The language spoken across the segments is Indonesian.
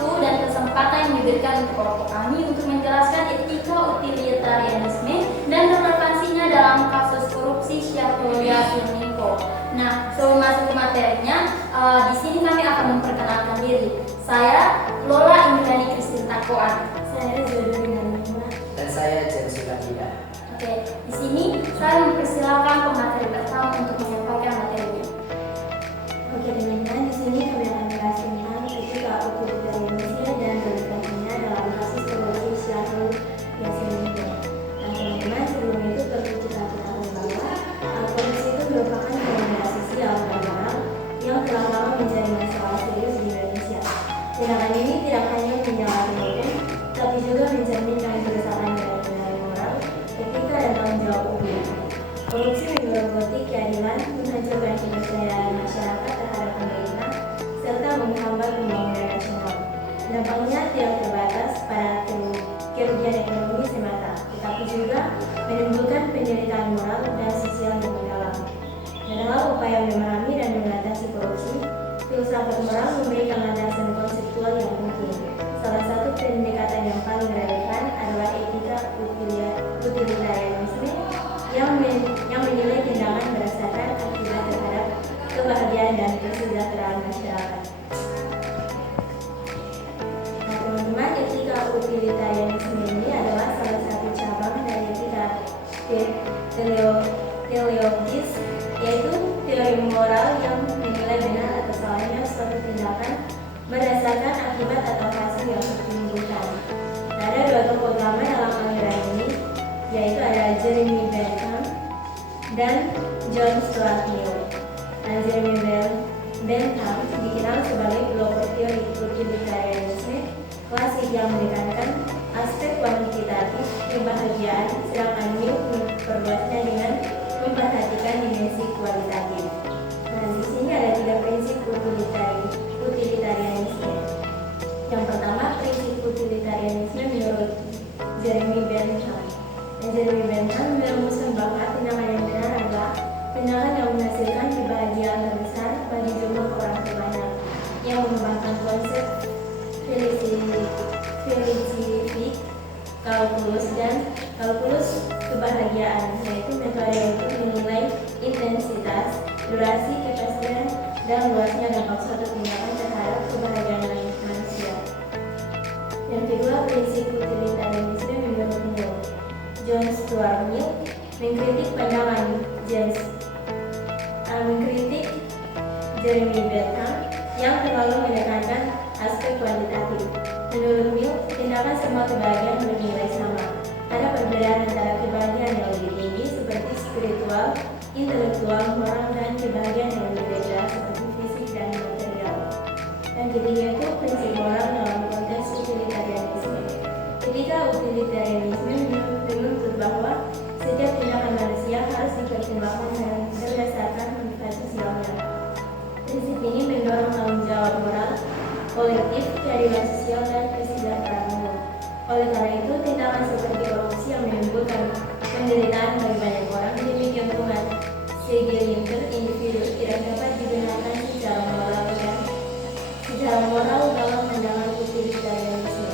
waktu dan kesempatan yang diberikan untuk kelompok kami untuk menjelaskan etika utilitarianisme dan relevansinya dalam kasus korupsi Syahrul Yassin Limpo. Nah, sebelum masuk ke materinya, di sini kami akan memperkenalkan diri. Saya Lola Indrani Kristin Takoan. Saya Zodo Dinamima. Dan saya James Sukatida. Oke, di sini saya mempersilakan pemateri pertama untuk menyampaikan materinya. Oke teman-teman, di sini kami akan membahas tentang etika utilitarianisme dan relevansinya dalam kasus korupsi Syahrul Yassin Limpo. Nah teman-teman, sebelum itu perlu kita ketahui bahwa korupsi itu merupakan fenomena sosial dan moral yang telah lama menjadi masalah serius di Indonesia. Tindakan ini tidak hanya menyalahi hukum, tapi juga mencerminkan kerusakan nilai-nilai moral, etika dan tanggung jawab publik. Korupsi menggerogoti keadilan, menghancurkan kepercayaan masyarakat terhadap pemerintah, serta menghambat pembangunan nasional. Dampaknya tidak terbatas pada kerugian ekonomi semata, tetapi juga menimbulkan penderitaan moral dan sosial yang mendalam. Dalam upaya memahami dan mengatasi korupsi, filsafat moral memberikan landasan konseptual yang penting. Salah satu pendekatan yang paling relevan adalah etika utilitarianisme yang menilai tindakan berdasarkan akibat terhadap kebahagiaan dan kesejahteraan masyarakat. Nah teman-teman, etika utilitarianisme ini adalah salah satu cabang dari etika teleologis, yaitu teori moral yang menilai benar atau salahnya suatu tindakan berdasarkan akibat atau hasil yang ditimbulkan. Nah, ada dua tokoh utama dalam aliran ini, yaitu ada Jeremy Bentham dan John Stuart Mill. Nah, Jeremy Bentham dikenal sebagai pelopor teori utilitarianisme klasik yang menekankan aspek kuantitatif kebahagiaan, sedangkan Mill memperluasnya dengan memperhatikan dimensi kualitatif. Nah, di sini ada tiga prinsip utilitarianisme. Yang pertama, prinsip utilitarianisme menurut Jeremy Bentham. Jeremy Bentham merumuskan bahwa tindakan yang benar adalah tindakan yang menghasilkan kebahagiaan terbesar bagi jumlah orang terbanyak, yang mengembangkan konsep filosofi kalkulus dan kalkulus kebahagiaan, yaitu metode untuk menilai intensitas, durasi, kepastian, dan luasnya dampak suatu tindakan terhadap kebahagiaan manusia. Yang kedua, prinsip utilitarianisme menurut Mill. John Stuart Mill mengkritik pandangan mengkritik Jeremy Bentham yang terlalu menekankan aspek kuantitatif. Menurut Mill, tindakan semua kebahagiaan bernilai sama. Ada perbedaan antara kebahagiaan yang lebih tinggi seperti spiritual, intelektual, moral, dan kebahagiaan yang lebih rendah seperti fisik dan material. Dan ketiga itu prinsip moral dalam konteks utilitarianisme. Ketika utilitarianisme menuntut bahwa setiap tindakan manusia harus dipertimbangkan berdasarkan manfaat sosialnya. Prinsip ini mendorong tanggung jawab moral kolektif, keadilan sosial, dan kesejahteraan umum. Oleh karena itu, tindakan seperti korupsi yang menimbulkan penderitaan bagi banyak orang demi keuntungan segelintir individu tidak dapat digunakan secara moral dalam pandangan utilitarianisme.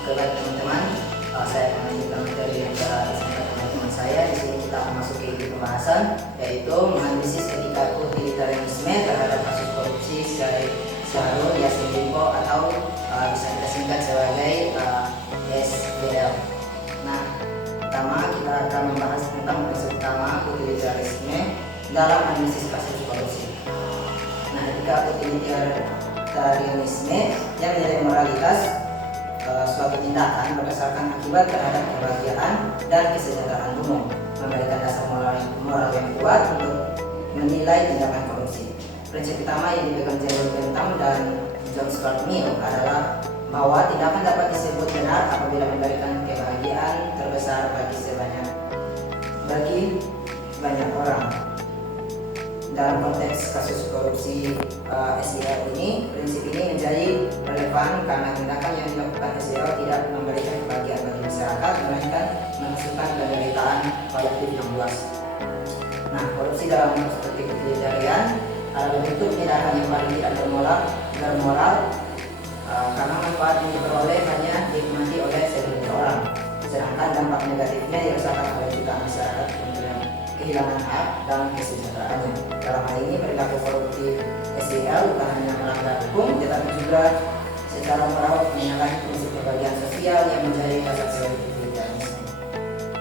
Oke baik teman-teman, saya akan lanjutkan materi yang telah disampaikan oleh teman saya. Di sini kita akan masuk ke pembahasan, yaitu menganalisis etika utilitarianisme terhadap kasus korupsi Syahrul Yassin Limpo atau bisa kita singkat sebagai SYL. Nah, pertama kita akan membahas tentang prinsip utama utilitarianisme dalam analisis kasus korupsi. Nah, etika utilitarianisme yang menilai moralitas suatu tindakan berdasarkan akibat terhadap kebahagiaan dan kesejahteraan umum, memberikan dasar moral yang kuat untuk menilai tindakan korupsi. Prinsip utama yang dipegang Jeremy Bentham dan John Stuart Mill adalah bahwa tindakan dapat disebut benar apabila memberikan kebahagiaan terbesar bagi banyak orang. Dalam konteks kasus korupsi SYL ini, prinsip ini menjadi relevan karena tindakan yang dilakukan SYL tidak memberikan kebahagiaan bagi masyarakat, melainkan menghasilkan penderitaan kolektif yang luas. Nah, korupsi dalam perspektif utilitarian adalah bentuk tindakan yang paling tidak bermoral karena manfaat yang diperoleh hanya dinikmati oleh segelintir orang, sedangkan dampak negatifnya dirasakan oleh jutaan masyarakat yang kehilangan hak dan kesejahteraannya. Dalam hal ini perilaku koruptif SEL bukan hanya melanggar hukum, tetapi juga secara moral menyalahi prinsip kebahagiaan sosial yang menjadi dasar teori utilitarianisme.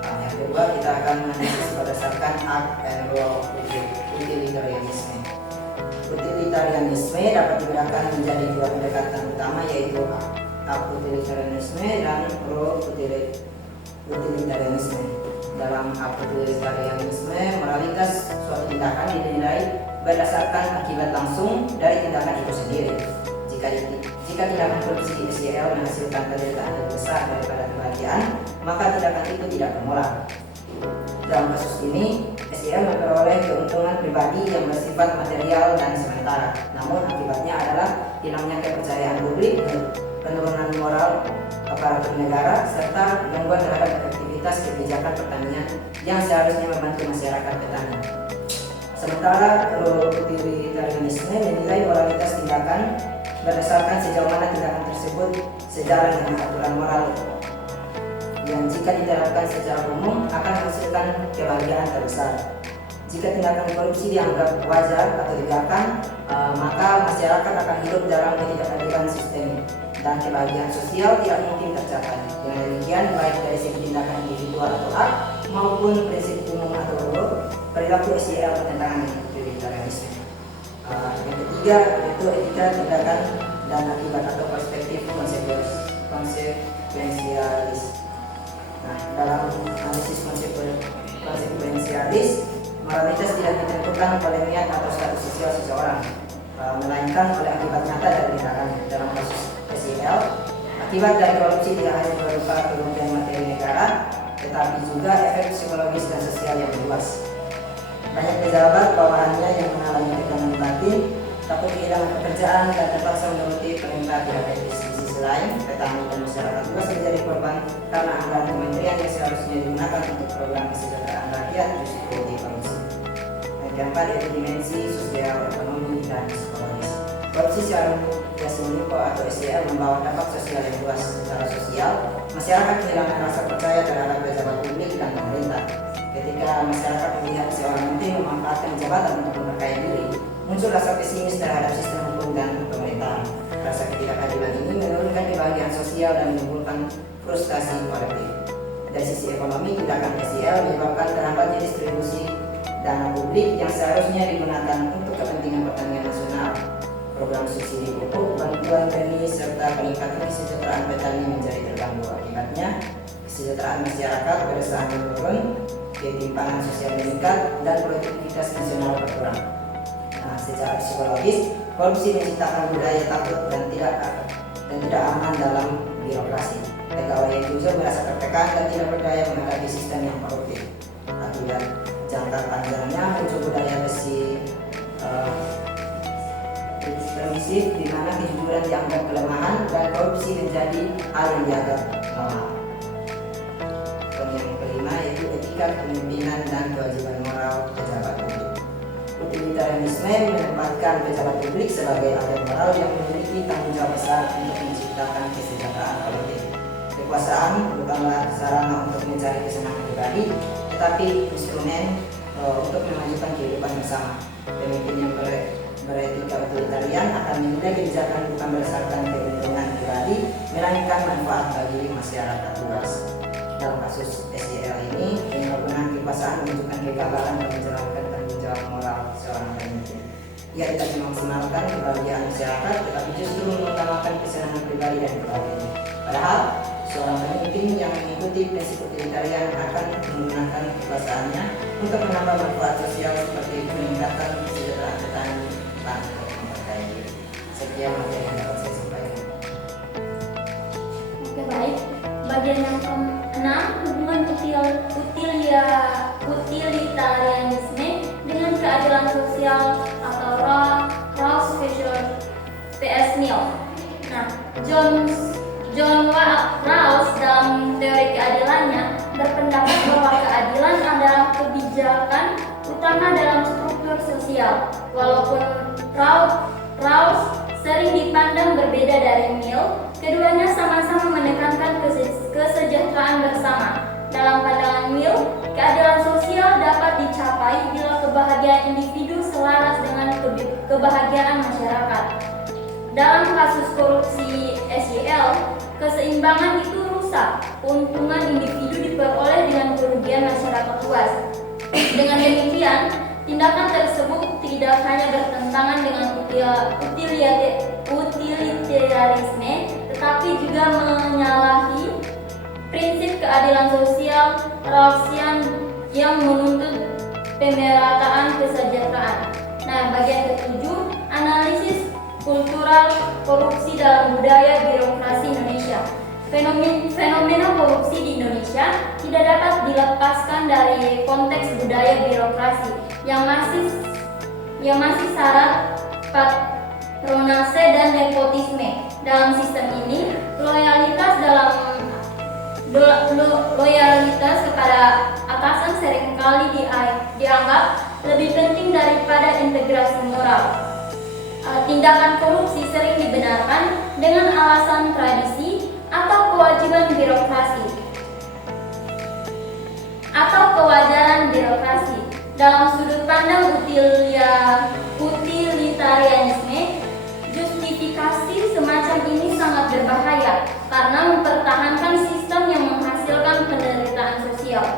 Yang kedua, kita akan menganalisis berdasarkan Act and Rule Utilitarianisme. Utilitarianisme dapat dibedakan menjadi dua pendekatan utama, yaitu Act Utilitarianisme dan Rule Utilitarianisme. Dalam Act Utilitarianisme, moralitas suatu tindakan dinilai berdasarkan akibat langsung dari tindakan itu sendiri. Jika tindakan korupsi di SEL menghasilkan penderitaan lebih besar daripada kebahagiaan, maka tindakan itu tidak bermoral. Dalam kasus ini, SEL memperoleh keuntungan pribadi yang bersifat material dan sementara. Namun akibatnya adalah hilangnya kepercayaan publik, penurunan moral aparatur negara, serta gangguan terhadap efektivitas kebijakan pertanian yang seharusnya membantu masyarakat petani. Sementara Rule Utilitarianisme menilai moralitas tindakan berdasarkan sejauh mana tindakan tersebut sejalan dengan aturan moral yang jika diterapkan secara umum akan menghasilkan kebahagiaan terbesar. Jika tindakan korupsi dianggap wajar atau dibiarkan, maka masyarakat akan hidup dalam ketidakadilan sistem dan kebahagiaan sosial tidak mungkin tercapai. Dengan demikian, baik dari segi tindakan individual atau hak maupun prinsip umum atau rule, perilaku SEL bertentangan dengan utilitarianisme. Yang ketiga yaitu etika tindakan dan akibat atau perspektif konsekuensialis. Nah, dalam analisis konsekuensialis, moralitas tidak ditentukan oleh niat atau status sosial seseorang, melainkan oleh akibat nyata dari tindakannya. Dalam kasus SEL, akibat dari korupsi tidak hanya berupa kerugian materi negara, tetapi juga efek psikologis dan sosial yang luas. Banyak pejabat bawahannya yang mengalami tekanan batin, takut kehilangan pekerjaan dan terpaksa menuruti perintah tidak etis. Di sisi lain, petani dan masyarakat luas menjadi korban karena anggaran kementerian yang seharusnya digunakan untuk program kesejahteraan rakyat justru dikorupsi. Yang keempat yaitu dimensi sosial, ekonomi, dan psikologis. Korupsi secara Yasmin atau SEL membawa dampak sosial yang luas. Secara sosial, masyarakat kehilangan rasa percaya terhadap pejabat publik dan pemerintah. Ketika masyarakat melihat seorang menteri memanfaatkan jabatan untuk memperkaya diri, muncul rasa pesimis terhadap sistem hukum dan pemerintahan. Rasa ketidakadilan ini menurunkan kebahagiaan sosial dan menimbulkan frustasi kolektif. Dari sisi ekonomi, tindakan SEL menyebabkan terhambatnya distribusi dana publik yang seharusnya digunakan untuk kepentingan pertanian nasional. Program subsidi pupuk, bantuan benih, serta peningkatan kesejahteraan petani menjadi terganggu. Akibatnya, kesejahteraan masyarakat berdasarkan menurun, ketimpangan sosial meningkat, dan produktivitas nasional berkurang. Nah, secara psikologis, korupsi menciptakan budaya takut dan tidak aman dalam birokrasi. Pegawai yang jujur merasa tertekan dan tidak berdaya menghadapi sistem yang koruptif. Akibat jangka panjangnya muncul budaya permisif di mana kejujuran dianggap kelemahan dan korupsi menjadi hal yang dianggap normal. Yang kelima yaitu etika kepemimpinan dan kewajiban moral pejabat publik. Utilitarianisme menempatkan pejabat publik sebagai agen moral yang memiliki tanggung jawab besar untuk menciptakan kesejahteraan kolektif. Kekuasaan bukanlah sarana untuk mencari kesenangan pribadi, tetapi instrumen untuk memajukan kehidupan bersama. Pemimpin yang beretika utilitarian akan menilai kebijakan bukan berdasarkan keuntungan pribadi, melainkan manfaat bagi masyarakat luas. Dalam kasus SEL ini, penyalahgunaan kekuasaan menunjukkan kegagalan dalam menjalankan tanggung jawab moral seorang pemimpin. Ia tidak memaksimalkan kebahagiaan masyarakat, tetapi justru mengutamakan kesenangan pribadi dan kebahagiaan. Padahal, seorang pemimpin yang mengikuti prinsip utilitarian akan menggunakan kekuasaannya untuk menambah manfaat sosial seperti peningkatan kesejahteraan petani dan memperkaya diri. Sekian materi yang dapat saya sampaikan. Oke, baik. Bagian yang keenam, hubungan utilitarianisme dengan keadilan sosial atau Rawls vs. Mill. Nah, John Rawls dalam teori keadilannya berpendapat bahwa keadilan adalah kebijakan utama dalam struktur sosial. Walaupun Rawls sering dipandang berbeda dari Mill, keduanya sama-sama menekankan kesejahteraan bersama. Dalam pandangan Mill, keadilan sosial dapat dicapai bila kebahagiaan individu selaras dengan kebahagiaan masyarakat. Dalam kasus korupsi SYL, keseimbangan itu rusak. Keuntungan individu diperoleh dengan kerugian masyarakat luas. Dengan demikian, tindakan tersebut tidak hanya bertentangan dengan utilitarisme, tetapi juga menyalahi prinsip keadilan sosial Rawlsian yang menuntut pemerataan kesejahteraan. Nah, bagian ketujuh, analisis kultural korupsi dalam budaya birokrasi Indonesia. Fenomena korupsi di Indonesia tidak dapat dilepaskan dari konteks budaya birokrasi yang masih syarat patronase dan nepotisme. Dalam sistem ini, loyalitas kepada atasan seringkali dianggap lebih penting daripada integrasi moral. Tindakan korupsi sering dibenarkan dengan alasan tradisi atau kewajiban birokrasi atau kewajaran birokrasi. Dalam sudut pandang utilitarianisme, justifikasi semacam ini sangat berbahaya karena mempertahankan sistem yang menghasilkan penderitaan sosial.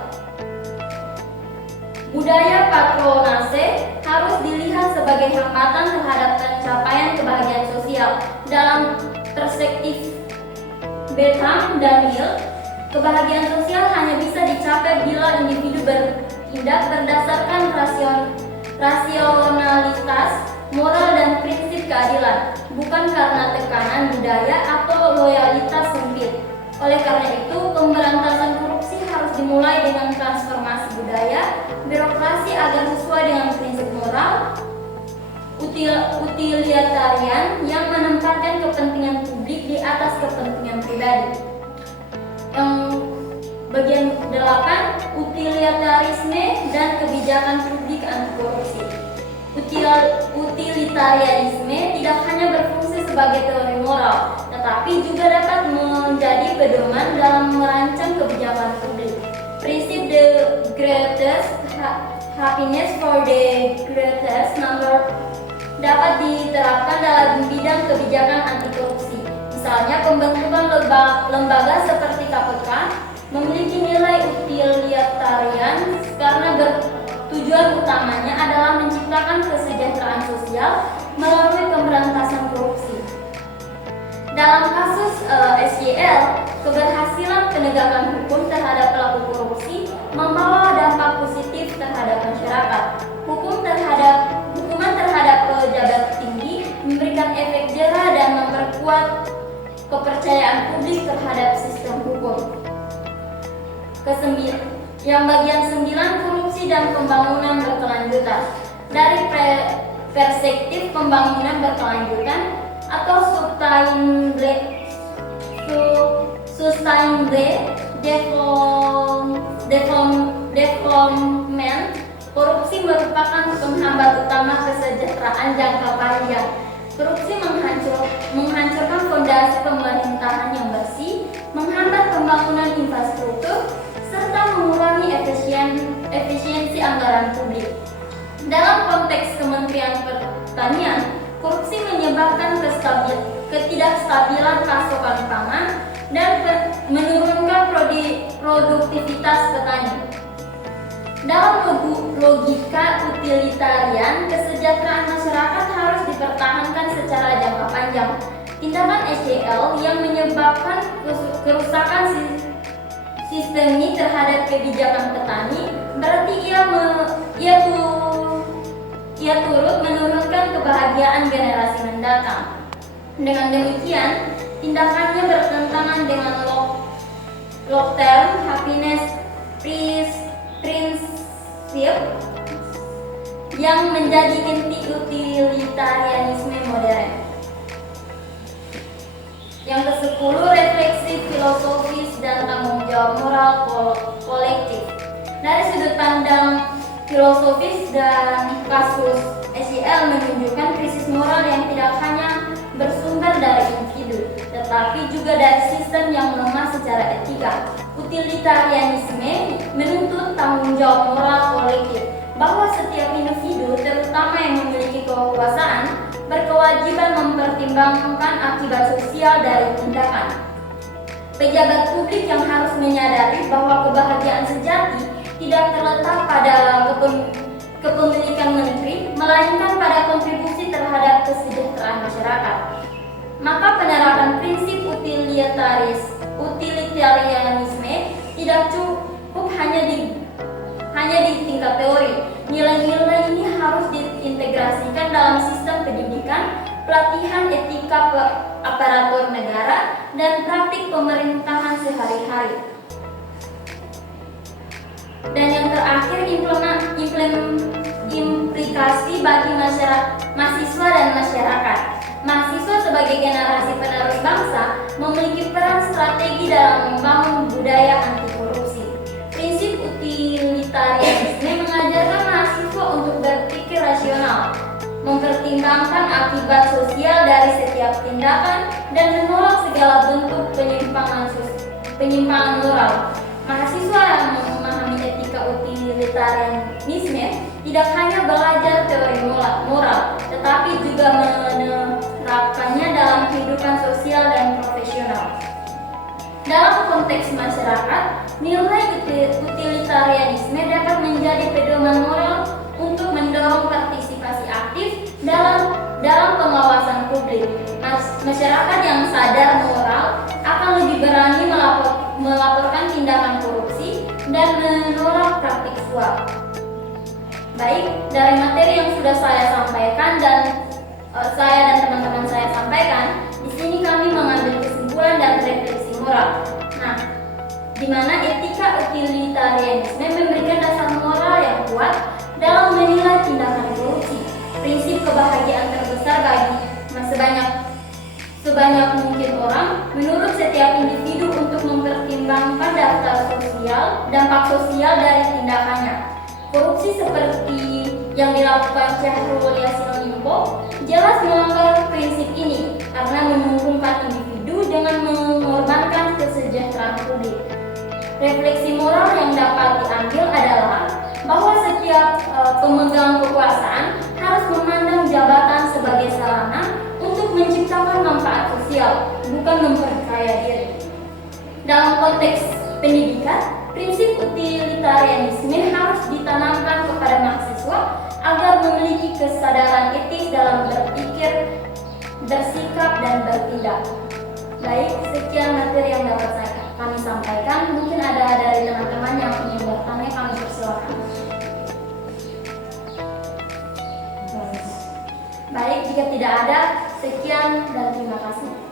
Budaya patronase harus dilihat sebagai hambatan terhadap pencapaian kebahagiaan sosial. Dalam perspektif Bentham dan Mill, kebahagiaan sosial hanya bisa dicapai bila individu bertindak berdasarkan rasionalitas, moral dan prinsip keadilan, bukan karena tekanan budaya atau loyalitas sempit. Oleh karena itu, pemberantasan korupsi harus dimulai dengan transformasi budaya birokrasi agar sesuai dengan prinsip moral utilitarian yang menempatkan kepentingan publik di atas kepentingan pribadi. Yang bagian 8, utilitarisme dan kebijakan publik anti korupsi. Utilitarianisme tidak hanya berfungsi sebagai teori moral, tetapi juga dapat menjadi pedoman dalam merancang kebijakan publik. Prinsip the greatest happiness for the greatest number dapat diterapkan dalam bidang kebijakan anti korupsi. Misalnya, pembentukan lembaga seperti KPK memiliki nilai utilitarian karena tujuan utamanya adalah menciptakan kesejahteraan sosial melalui pemberantasan korupsi. Dalam kasus SYL, keberhasilan penegakan hukum terhadap pelaku korupsi membawa dampak positif terhadap masyarakat. Hukuman terhadap pejabat tinggi memberikan efek jera dan memperkuat kepercayaan publik terhadap sistem hukum. Yang bagian 9, korupsi dan pembangunan berkelanjutan. Dari perspektif pembangunan berkelanjutan atau sustainable development, korupsi merupakan penghambat utama kesejahteraan jangka panjang. Korupsi menghancurkan fondasi pemerintahan yang bersih, menghambat pembangunan infrastruktur, serta mengurangi efisiensi anggaran publik. Dalam konteks Kementerian Pertanian, korupsi menyebabkan ketidakstabilan pasokan pangan dan menurunkan produktivitas petani. Dalam logika utilitarian, kesejahteraan masyarakat harus dipertahankan secara jangka panjang. Tindakan SYL yang menyebabkan kerusakan sistemik terhadap kebijakan petani berarti ia turut menurunkan kebahagiaan generasi mendatang. Dengan demikian, tindakannya bertentangan dengan long-term happiness prinsip yang menjadi inti utilitarianisme modern. Yang ke-10, refleksi filosofis dan tanggung jawab moral kolektif. Dari sudut pandang filosofis dan kasus SYL menunjukkan krisis moral yang tidak hanya bersumber dari individu, tetapi juga dari sistem yang lemah secara etika. Utilitarianisme menuntut tanggung jawab moral kolektif, bahwa setiap individu, terutama yang memiliki kekuasaan, berkewajiban mempertimbangkan akibat sosial dari tindakan. Pejabat publik yang harus menyadari bahwa kebahagiaan sejati tidak terletak pada kepemilikan menteri, melainkan pada kontribusi terhadap kesejahteraan masyarakat. Maka penerapan prinsip utilitarianisme tidak cukup hanya di tingkat teori. Nilai-nilai ini harus diintegrasikan dalam sistem pendidikan, pelatihan etika aparatur negara, dan praktik pemerintahan sehari-hari. Dan yang terakhir, implikasi bagi mahasiswa dan masyarakat. Mahasiswa sebagai generasi penerus bangsa memiliki peran strategi dalam membangun budaya anti korupsi. Prinsip utilitarianisme mengajarkan mahasiswa untuk berpikir rasional, mempertimbangkan akibat sosial dari setiap tindakan, dan menolak segala bentuk penyimpangan moral. Mahasiswa yang memahami etika utilitarianisme tidak hanya belajar teori moral, tetapi juga menerapkannya dalam kehidupan sosial dan profesional. Dalam konteks masyarakat, nilai utilitarianisme dapat menjadi pedoman moral untuk mendorong partisipasi aktif dalam pengawasan publik. Masyarakat yang sadar moral akan lebih berani melaporkan tindakan korupsi dan menolak praktik suap. Baik, dari materi yang sudah saya sampaikan dan saya dan teman-teman saya sampaikan, di sini kami mengambil kesimpulan dan refleksi moral. Nah, di mana etika utilitarianisme memberikan dasar moral yang kuat dalam menilai tindakan korupsi. Prinsip kebahagiaan terbesar bagi sebanyak mungkin orang menurut setiap individu untuk mempertimbangkan dampak sosial dari tindakannya. Korupsi seperti yang dilakukan Syahrul Yassin Limpo jelas melanggar prinsip ini karena menguntungkan individu dengan mengorbankan kesejahteraan publik. Refleksi moral yang dapat diambil adalah bahwa setiap pemegang kekuasaan harus memandang jabatan sebagai sarana untuk menciptakan manfaat sosial, bukan memperkaya diri. Dalam konteks pendidikan, prinsip utilitarianisme harus ditanamkan kepada mahasiswa agar memiliki kesadaran etis dalam berpikir, bersikap, dan bertindak. Baik, sekian materi yang dapat kami sampaikan. Mungkin ada dari teman-teman yang ingin bertanya, kami persilakan. Baik, jika tidak ada, sekian dan terima kasih.